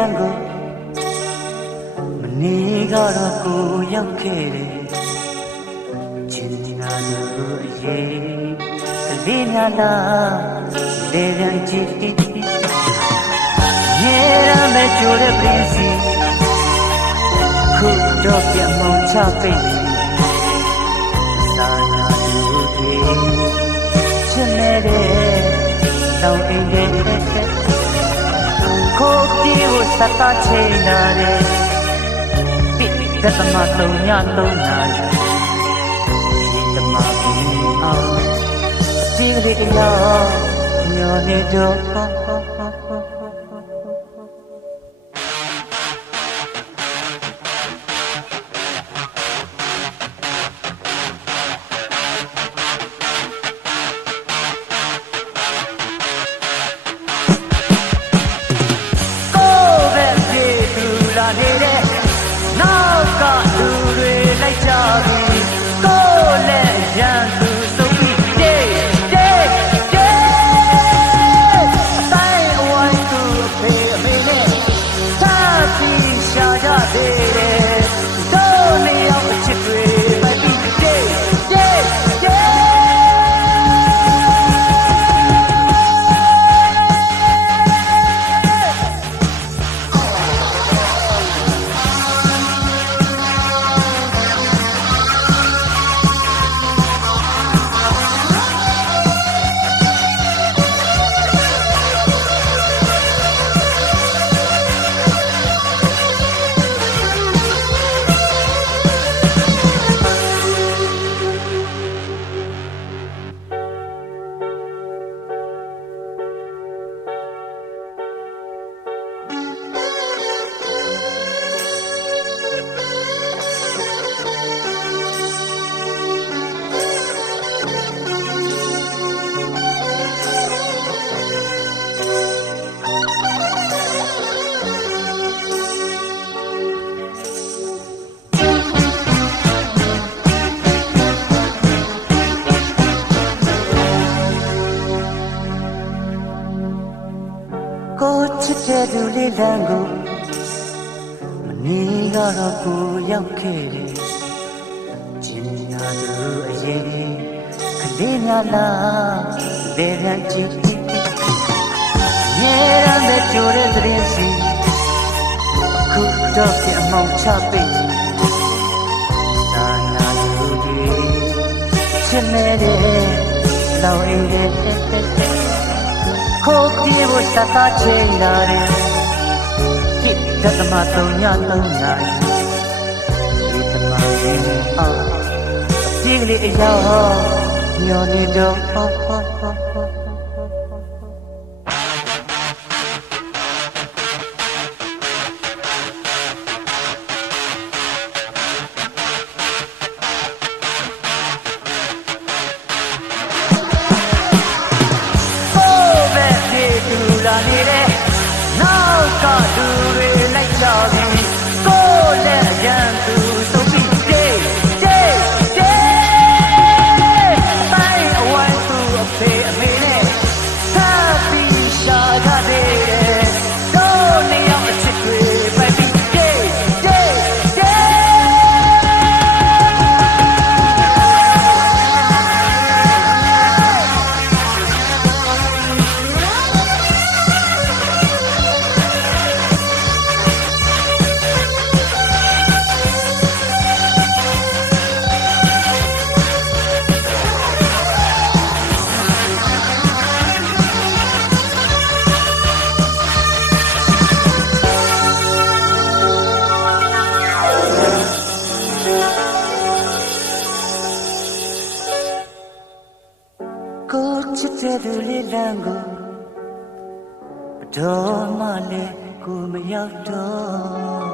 မ်းကိုမနေကတော့ကိုရောက်ခဲ့တယ်ချင်နာလို့အရေးကလေးများလားလေရန်ကြည့်ရေရမယ်ကြိုးတဲ့ပရင်စီခုတော့ပြမောင်ချပိတ်နေစာနာလူတွေချစ်နေတဲ့တောင်းအိမ်ရဲ့ ကိုပြေကိုစတာချိန်လာတယ်တိတသမသုံးညသုံးနာရှိတမဘူးအောင်ဒီကလေးတော့ညောနေတော့ ကိုချစ်တဲ့သူလေးလမ်းကိုမနေကတော့ကိုရောက်ခဲ့တယ်ကျင်နာသူအရေးကလေးများလားလေရန်ကြည့်ရေရမ်းတဲ့ကြိုးတဲ့သတင်းစီခုတော့ပြအမောင်ချပိတ်နာနာလူတွေချစ်နေတဲ့လောင်အိမ်ရဲ့ခိုးပြေဖို့စတာ ချိန်လာတယ်တိတသမသုံးညသုံးနာဒီသမရင်းအောင်ဒီကလေးအယောညောနေတော့ လေးလမ်းကိုဘတော်မှလည်းကိုမရောက်တော့